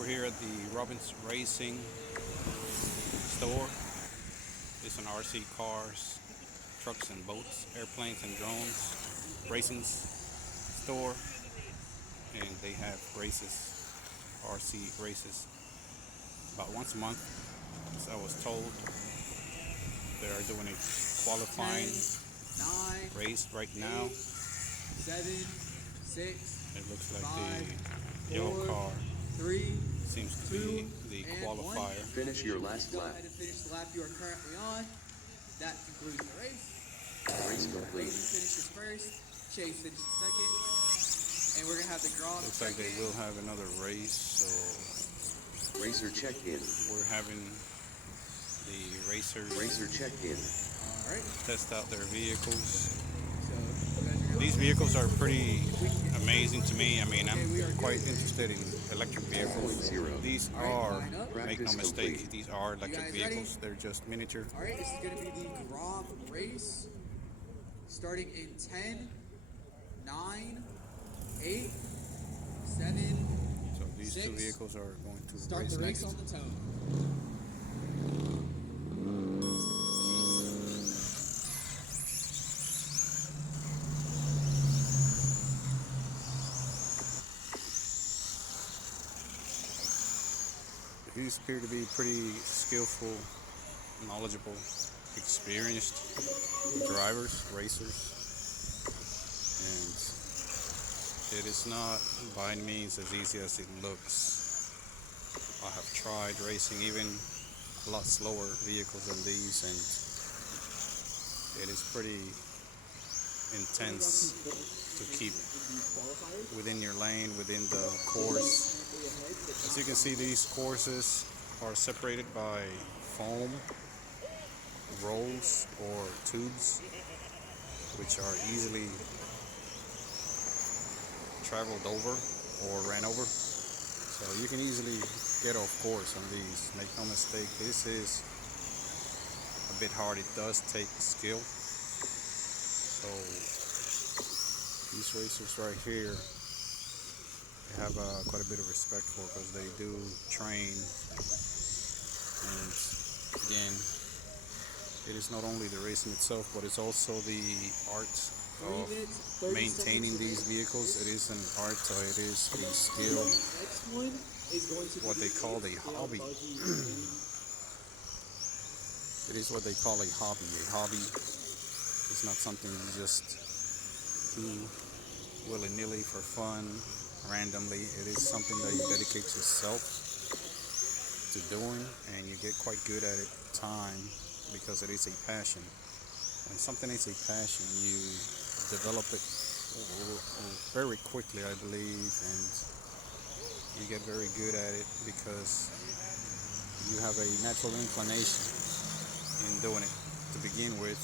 We're here at the Robbins Racing store. It's an RC cars, trucks and boats, airplanes and drones racing store, and they have races, RC races, about once a month. As I was told, they are doing a qualifying 9, race right now. 7, 6. It looks like 5, the yellow 4, car 3, seems to 2, be the and qualifier. 1. Finish your last Go lap. ahead and finish the lap you are currently on. That concludes the race. Race complete. Logan finishes first. Chase finishes second. And we're gonna have the draw. Looks like they will have another race, so Racer check-in. we're having the racers Racer check-in. All right. test out their vehicles. So you guys are These vehicles are pretty amazing to me. I mean, I'm quite interested in electric vehicles. These are, make no mistake, these are electric vehicles. They're just miniature. All right. This is gonna be the Grom race, starting in 10, 9, 8, 7. So these two 6. vehicles are going to Start race the race next. on the tone. These appear to be pretty skillful, knowledgeable, experienced drivers, racers, and it is not by any means as easy as it looks. I have tried racing even a lot slower vehicles than these, and it is pretty intense to keep within your lane, within the course. As you can see, these courses are separated by foam rolls or tubes, which are easily traveled over or ran over. So you can easily get off course on these. Make no mistake, this is a bit hard. It does take skill. So these racers right here, I have quite a bit of respect for, because they do train. And again, it is not only the racing itself, but it's also the art of maintaining these vehicles. It is an art, it is a skill, what they call a hobby. It is what they call a hobby. A hobby is not something you just do willy-nilly for fun, randomly. It is something that you dedicate yourself to doing, and you get quite good at it time, because it is a passion. When something is a passion, you develop it very quickly, I believe, and you get very good at it because you have a natural inclination in doing it to begin with,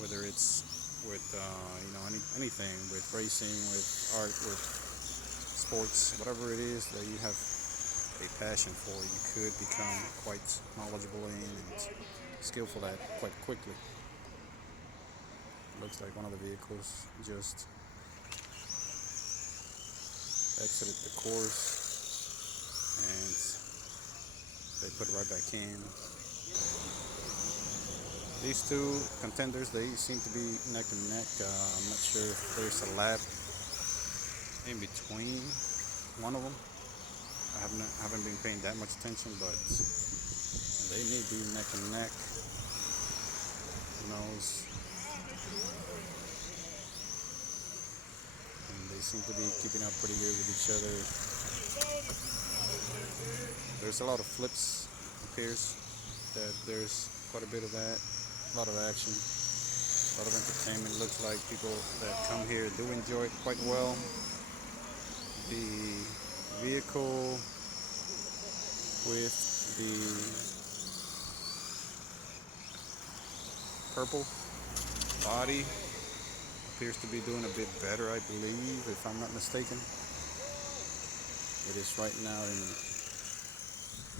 whether it's with anything, with racing, with art, with sports, whatever it is that you have a passion for, you could become quite knowledgeable in and skillful at quite quickly. Looks like one of the vehicles just exited the course, and they put it right back in. These two contenders, they seem to be neck and neck. I'm not sure if there's a lap in between one of them. I haven't been paying that much attention, but they may be neck and neck. Who knows? And they seem to be keeping up pretty good with each other. There's a lot of flips. It appears that there's quite a bit of that. A lot of action, a lot of entertainment. Looks like people that come here do enjoy it quite well. The vehicle with the purple body appears to be doing a bit better, I believe, if I'm not mistaken. It is right now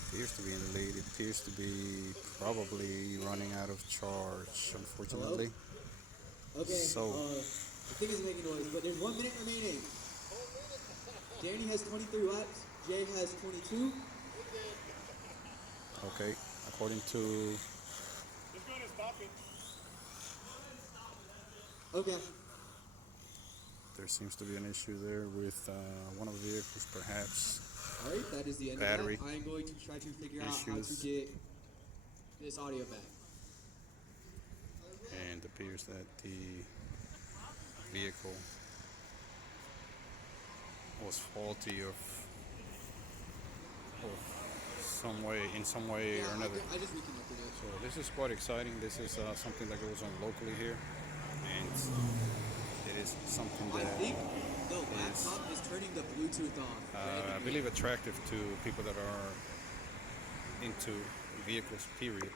appears to be in the lead. It appears to be probably running out of charge, unfortunately. Hello? Okay, So the thing is making noise, but there's 1 minute remaining. Danny has 23 laps. Jay has 22. Okay, according to Okay. there seems to be an issue there with one of the vehicles, perhaps All right, that is the end Battery of that. I'm going to try to figure out how to issues. get this audio back. And appears that the vehicle was faulty of some way, in some way or another. I just reconnected it. So this is quite exciting. This is something that goes on locally here, and it is something I that think the laptop is turning the Bluetooth on. I believe attractive to people that are into vehicles, period,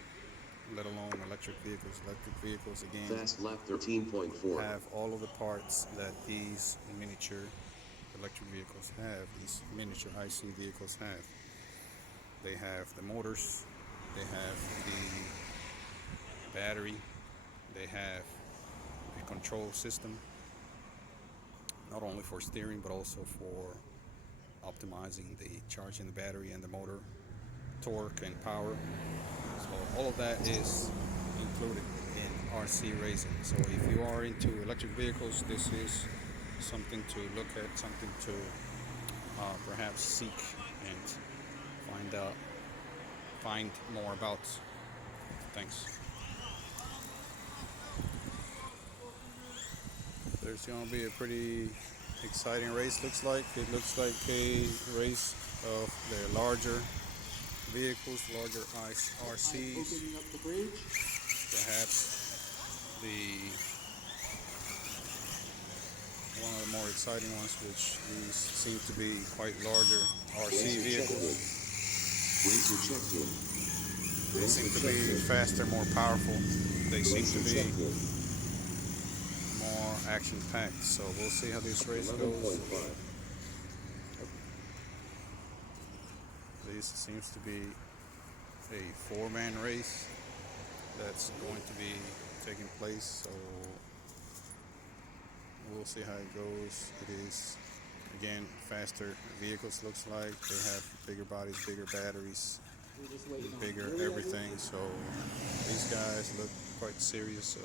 let alone electric vehicles. Electric vehicles, again, Fast lap 13.4. have all of the parts that these miniature electric vehicles have, these miniature IC vehicles have. They have the motors, they have the battery, they have a control system, not only for steering but also for optimizing the charging the battery and the motor, torque and power. So all of that is included in RC racing. So if you are into electric vehicles, this is something to look at, something to perhaps seek and find more about. Thanks. There's going to be a pretty exciting race. It looks like a race of the larger vehicles, larger RCs, Opening up the bridge. perhaps one of the more exciting ones, which these seem to be quite larger RC vehicles. Racer checked in. They seem to be faster, more powerful. They seem to be more action-packed. So we'll see how this race goes. 11.5. This seems to be a four-man race that's going to be taking place. So we'll see how it goes. It is, again, faster vehicles. Looks like they have bigger bodies, bigger batteries, We're just waiting on bigger really everything. So these guys look quite serious. So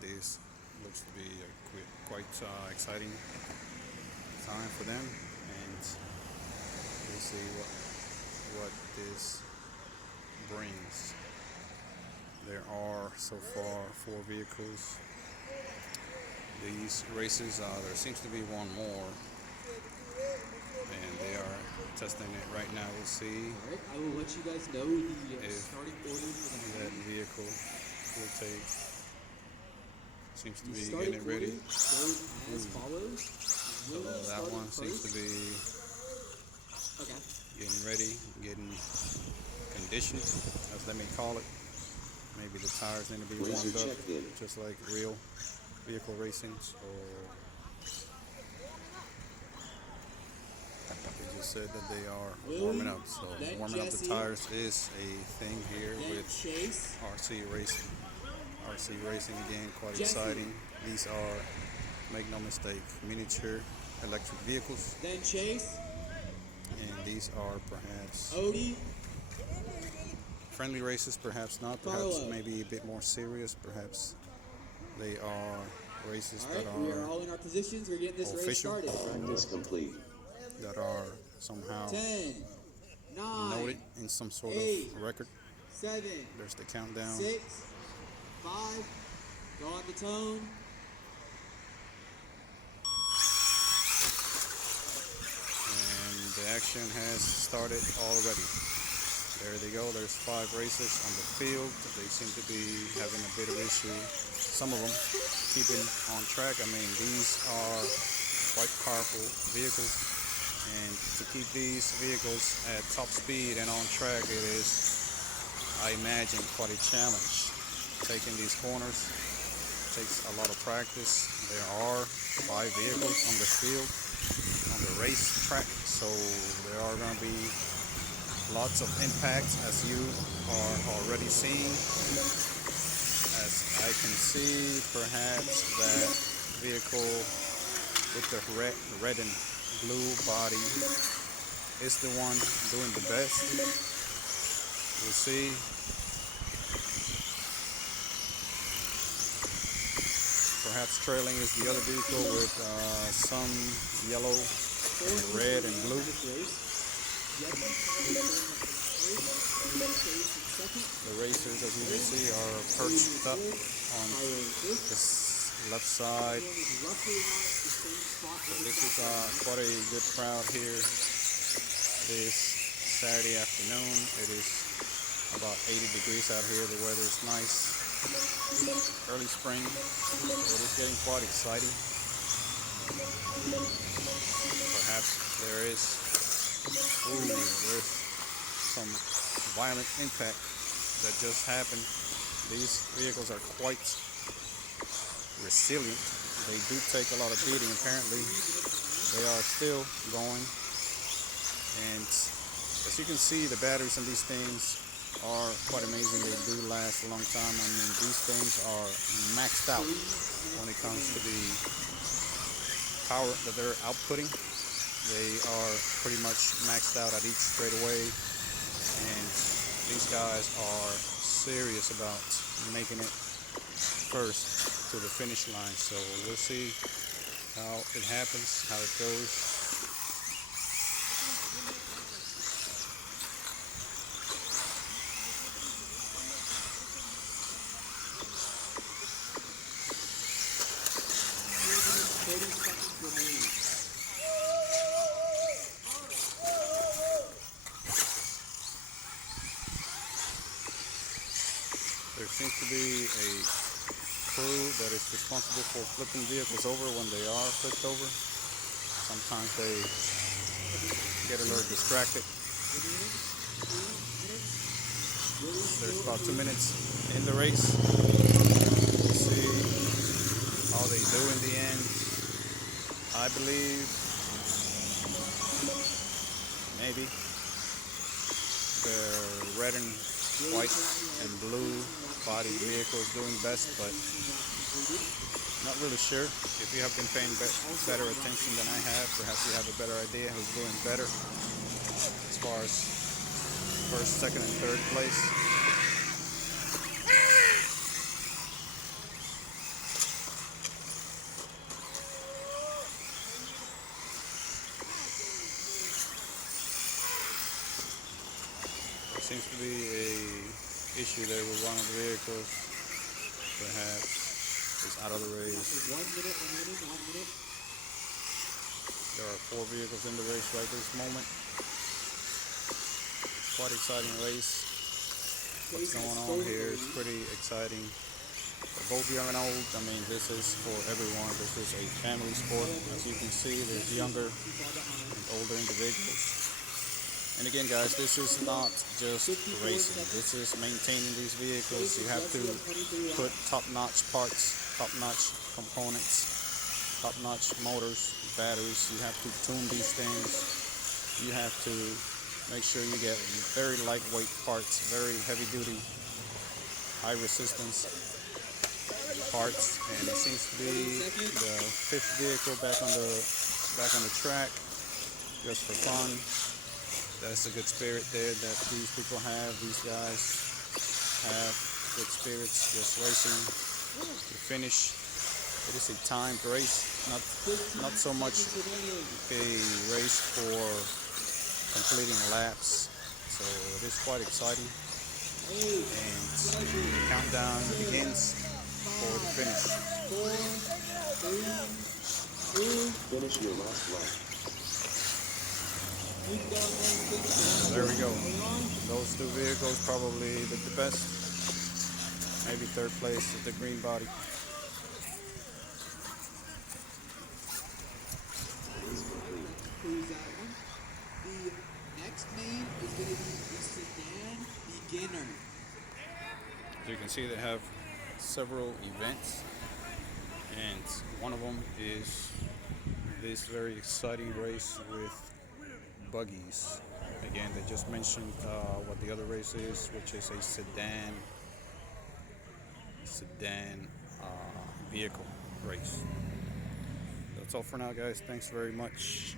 this looks to be a quite exciting time for them, and we'll see what this brings. There are so far 4 vehicles. These races, there seems to be one more, and they are testing it right now. We'll see All right, I will let you guys know the if starting order for the that match. vehicle will take. Seems to The be starting getting ready. order goes as follows. So Willie that starting one seems to first. be Okay. getting ready, getting conditioned, as they may call it. Maybe the tires need to be Racer warmed up, checked in. just like real vehicle racing. So they just said that they are warming up. So Then warming up the Jesse. tires is a thing here Then with Chase. RC racing. RC racing, again, quite Jesse. exciting. These are, make no mistake, miniature electric vehicles, Then Chase. and these are perhaps Odie. friendly races, perhaps not, perhaps Carlo. maybe a bit more serious, perhaps they are races All right, we are all in our positions. We're getting this race Official. started. Practice complete. that are somehow 10, 9, noted in some sort 8, of record. 7, There's the countdown. 6, 5, go on the tone. And the action has started already. There they go. There's 5 races on the field. They seem to be having a bit of issue. Some of them keeping on track. I mean, these are quite powerful vehicles, and to keep these vehicles at top speed and on track, it is, I imagine, quite a challenge. Taking these corners takes a lot of practice. There are 5 vehicles on the field, on the race track, so there are going to be lots of impacts, as you are already seeing. As I can see, perhaps that vehicle with the red and blue body is the one doing the best. We'll see. Perhaps trailing is the other vehicle with some yellow, red, and blue. The racers, as you can see, are perched up on this left side. So this is quite a good crowd here this Saturday afternoon. It is about 80 degrees out here. The weather is nice. Early spring, so it is getting quite exciting. Perhaps there's some violent impact that just happened. These vehicles are quite resilient. They do take a lot of beating. Apparently, they are still going. And as you can see, the batteries on these things are quite amazing. They do last a long time. I mean, these things are maxed out when it comes to the power that they're outputting. They are pretty much maxed out at each straightaway, and these guys are serious about making it first to the finish line. So we'll see how it happens, how it goes. There seems to be a crew that is responsible for flipping vehicles over when they are flipped over. Sometimes they get a little distracted. There's about 2 minutes in the race. We'll see how they do in the end. I believe maybe the red and white and blue body vehicle is doing best, but not really sure. If you have been paying better attention than I have, perhaps you have a better idea who's doing better as far as first, second, and third place. There seems to be a issue there with one of the vehicles. Perhaps is out of the race. 1 minute remaining. There are 4 vehicles in the race right this moment. Quite exciting race. What's going on here is pretty exciting. For both young and old, I mean, this is for everyone. This is a family sport. As you can see, there's younger and older individuals. And again, guys, this is not just racing. This is maintaining these vehicles. You have to put top-notch parts, top-notch components, top-notch motors, batteries. You have to tune these things. You have to make sure you get very lightweight parts, very heavy-duty, high-resistance parts. And it seems to be the 5th vehicle back on the track, just for fun. That's a good spirit there that these people have. These guys have good spirits, just racing to finish. It is a timed race, not so much a race for completing laps. So it is quite exciting. And the countdown begins for the finish. 4, 3, 2. Finish your last lap. There we go. Those 2 vehicles probably did the best. Maybe 3rd place with the green body. Who's that one? The next main is going to be the Sedan Beginner. As you can see, they have several events, and one of them is this very exciting race with buggies. Again, they just mentioned what the other race is, which is a sedan vehicle race. That's all for now, guys. Thanks very much.